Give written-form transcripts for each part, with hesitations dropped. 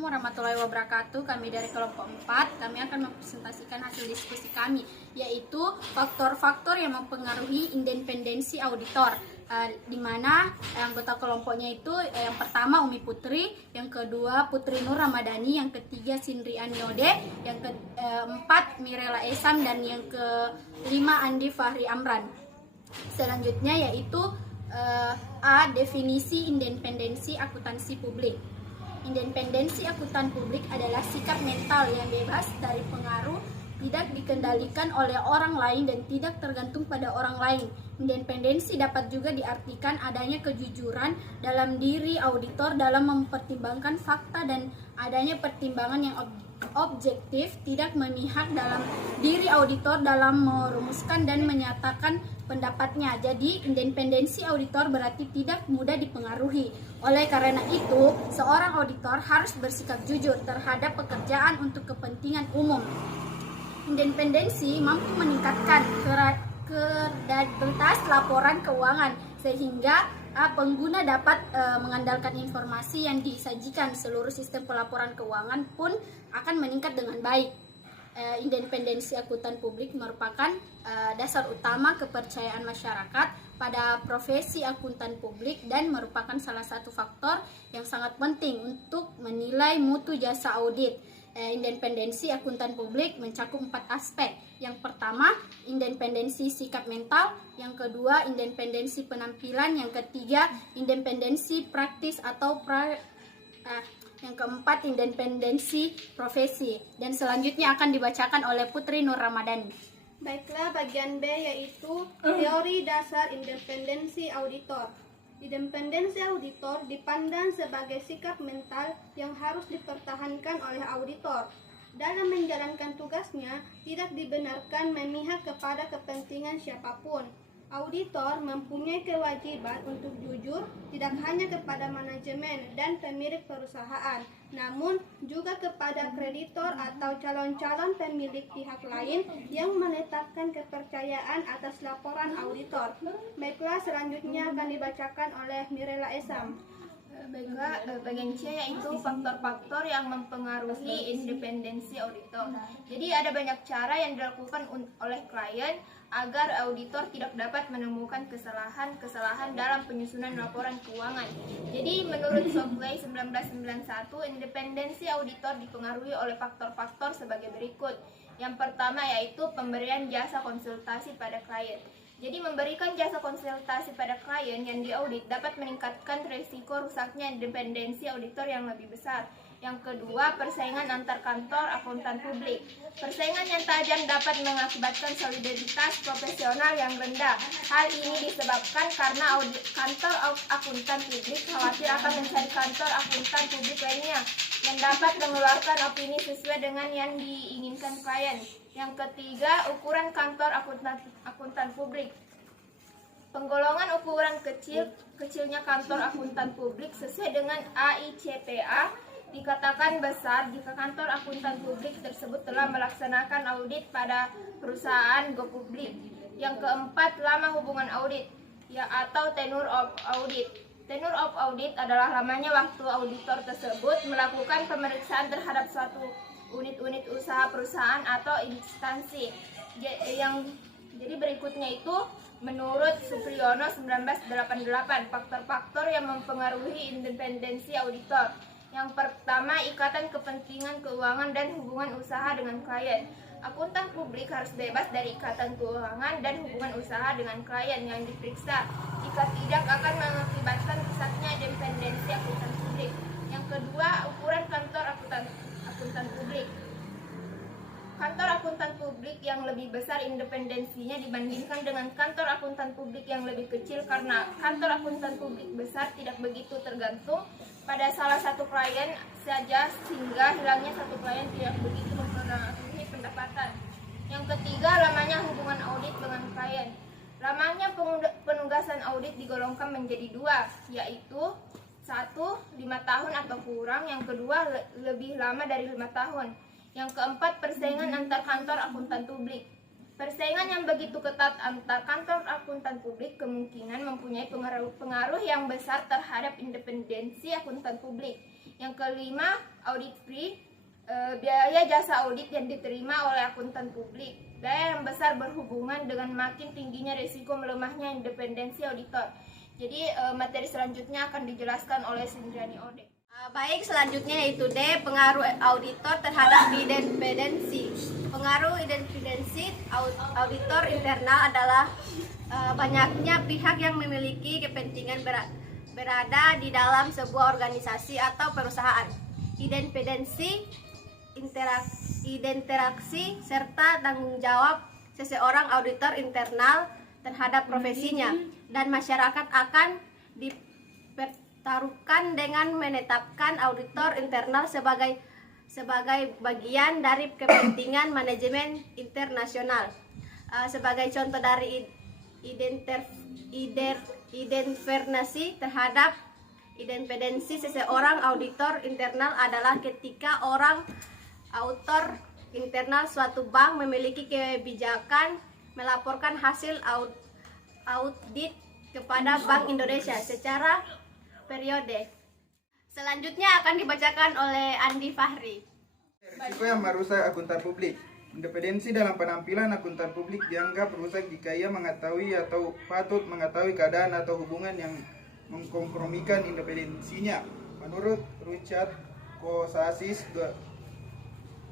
Assalamualaikum warahmatullahi wabarakatuh. Kami dari kelompok 4, kami akan mempresentasikan hasil diskusi kami, yaitu faktor-faktor yang mempengaruhi independensi auditor, di mana anggota kelompoknya itu yang pertama Umi Putri, yang kedua Putri Nur Ramadhani, yang ketiga Sindri Aniode, yang keempat Mirela Esam, dan yang kelima Andi Fahri Amran. Selanjutnya yaitu A. Definisi independensi akuntansi publik. Independensi akuntan publik adalah sikap mental yang bebas dari pengaruh, tidak dikendalikan oleh orang lain dan tidak tergantung pada orang lain. Independensi dapat juga diartikan adanya kejujuran dalam diri auditor dalam mempertimbangkan fakta dan adanya pertimbangan yang objektif, tidak memihak dalam diri auditor dalam merumuskan dan menyatakan pendapatnya. Jadi, independensi auditor berarti tidak mudah dipengaruhi. Oleh karena itu, seorang auditor harus bersikap jujur terhadap pekerjaan untuk kepentingan umum. Independensi mampu meningkatkan kredibilitas laporan keuangan sehingga pengguna dapat mengandalkan informasi yang disajikan. Seluruh sistem pelaporan keuangan pun akan meningkat dengan baik. Independensi akuntan publik merupakan dasar utama kepercayaan masyarakat pada profesi akuntan publik dan merupakan salah satu faktor yang sangat penting untuk menilai mutu jasa audit. Independensi akuntan publik mencakup 4 aspek. Yang pertama, independensi sikap mental. Yang kedua, independensi penampilan. Yang ketiga, independensi praktis atau yang keempat, independensi profesi. Dan selanjutnya akan dibacakan oleh Putri Nur Ramadhani. Baiklah, bagian B yaitu teori dasar independensi auditor. Independensi auditor dipandang sebagai sikap mental yang harus dipertahankan oleh auditor. Dalam menjalankan tugasnya, tidak dibenarkan memihak kepada kepentingan siapapun. Auditor mempunyai kewajiban untuk jujur tidak hanya kepada manajemen dan pemilik perusahaan, namun juga kepada kreditor atau calon-calon pemilik pihak lain yang menetapkan kepercayaan atas laporan auditor. Baiklah, selanjutnya akan dibacakan oleh Mirela Esam. Baiklah, bagian C yaitu faktor-faktor yang mempengaruhi independensi auditor. Jadi ada banyak cara yang dilakukan oleh klien agar auditor tidak dapat menemukan kesalahan dalam penyusunan laporan keuangan. Jadi menurut Shockley 1991, independensi auditor dipengaruhi oleh faktor-faktor sebagai berikut. Yang pertama yaitu pemberian jasa konsultasi pada klien. Jadi memberikan jasa konsultasi pada klien yang diaudit dapat meningkatkan risiko rusaknya independensi auditor yang lebih besar. Yang kedua, persaingan antar kantor akuntan publik. Persaingan yang tajam dapat mengakibatkan soliditas profesional yang rendah. Hal ini disebabkan karena kantor akuntan publik khawatir akan mencari kantor akuntan publik lainnya yang dapat mengeluarkan opini sesuai dengan yang diinginkan klien. Yang ketiga, ukuran kantor akuntan publik. Penggolongan ukuran kecilnya kantor akuntan publik sesuai dengan AICPA dikatakan besar jika kantor akuntan publik tersebut telah melaksanakan audit pada perusahaan go publik. Yang keempat, lama hubungan audit atau tenure of audit. Tenure of audit adalah lamanya waktu auditor tersebut melakukan pemeriksaan terhadap suatu unit-unit usaha perusahaan atau instansi. Jadi berikutnya itu menurut Supriyono 1988, faktor-faktor yang mempengaruhi independensi auditor. Yang pertama, ikatan kepentingan keuangan dan hubungan usaha dengan klien. Akuntan publik harus bebas dari ikatan keuangan dan hubungan usaha dengan klien yang diperiksa. Jika tidak, akan mengakibatkan rusaknya independensi akuntan publik. Yang kedua, ukuran kantor akuntan publik. Kantor akuntan publik yang lebih besar independensinya dibandingkan dengan kantor akuntan publik yang lebih kecil karena kantor akuntan publik besar tidak begitu tergantung pada salah satu klien saja sehingga hilangnya satu klien tidak begitu mempengaruhi pendapatan. Yang ketiga, lamanya hubungan audit dengan klien. Lamanya penugasan audit digolongkan menjadi dua, yaitu 1. 5 tahun atau kurang. Yang kedua, lebih lama dari 5 tahun. Yang keempat, persaingan antar kantor akuntan publik. Persaingan yang begitu ketat antar kantor akuntan publik kemungkinan mempunyai pengaruh yang besar terhadap independensi akuntan publik. Yang kelima, audit fee, biaya jasa audit yang diterima oleh akuntan publik. Biaya yang besar berhubungan dengan makin tingginya risiko melemahnya independensi auditor. Jadi materi selanjutnya akan dijelaskan oleh Sindrani Ode. Baik, selanjutnya yaitu D, pengaruh auditor terhadap independensi. Pengaruh independensi auditor internal adalah banyaknya pihak yang memiliki kepentingan berada di dalam sebuah organisasi atau perusahaan. Independensi, interaksi, serta tanggung jawab seseorang auditor internal terhadap profesinya dan masyarakat akan dipertaruhkan dengan menetapkan auditor internal sebagai bagian dari kepentingan manajemen internasional. Sebagai contoh dari identifikasi terhadap independensi seseorang auditor internal adalah ketika orang auditor internal suatu bank memiliki kebijakan melaporkan hasil audit kepada Bank Indonesia secara periode. Selanjutnya akan dibacakan oleh Andi Fahri. Risiko yang merusak akuntan publik. Independensi dalam penampilan akuntan publik dianggap rusak jika ia mengetahui atau patut mengetahui keadaan atau hubungan yang mengkompromikan independensinya. Menurut Richard Kosasis,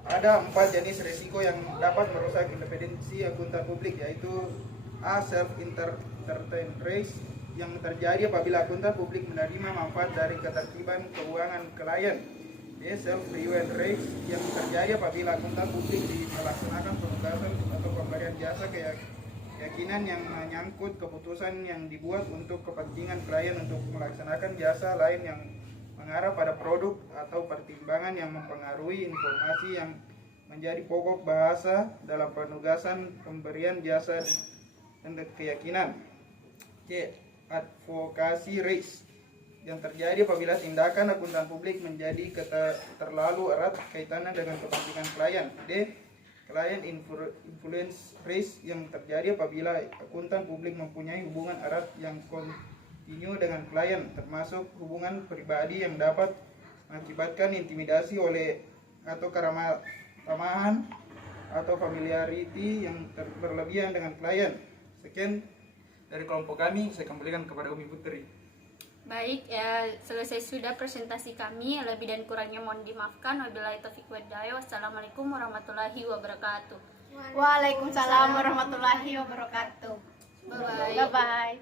ada 4 jenis risiko yang dapat merusak independensi akuntan publik, yaitu A. Self-interest risk yang terjadi apabila akuntan publik menerima manfaat dari ketertiban keuangan klien. B. Self-reliance risk yang terjadi apabila akuntan publik melaksanakan penugasan atau pemberian jasa keyakinan yang menyangkut keputusan yang dibuat untuk kepentingan klien untuk melaksanakan jasa lain yang mengarah pada produk atau pertimbangan yang mempengaruhi informasi yang menjadi pokok bahasa dalam penugasan pemberian jasa dan keyakinan. C. Advokasi risk yang terjadi apabila tindakan akuntan publik menjadi terlalu erat kaitannya dengan kepentingan klien. D. Client influence risk yang terjadi apabila akuntan publik mempunyai hubungan erat yang kontinu dengan klien, termasuk hubungan pribadi yang dapat mengakibatkan intimidasi oleh atau keramahan atau familiarity yang berlebihan dengan klien. Sekian dari kelompok kami, saya kembalikan kepada Umi Putri. Baik, selesai sudah presentasi kami. Lebih dan kurangnya mohon dimaafkan. Wabillahi taufiq walhidayah. Wassalamualaikum warahmatullahi wabarakatuh. Waalaikumsalam warahmatullahi wabarakatuh. Bye-bye. Bye-bye.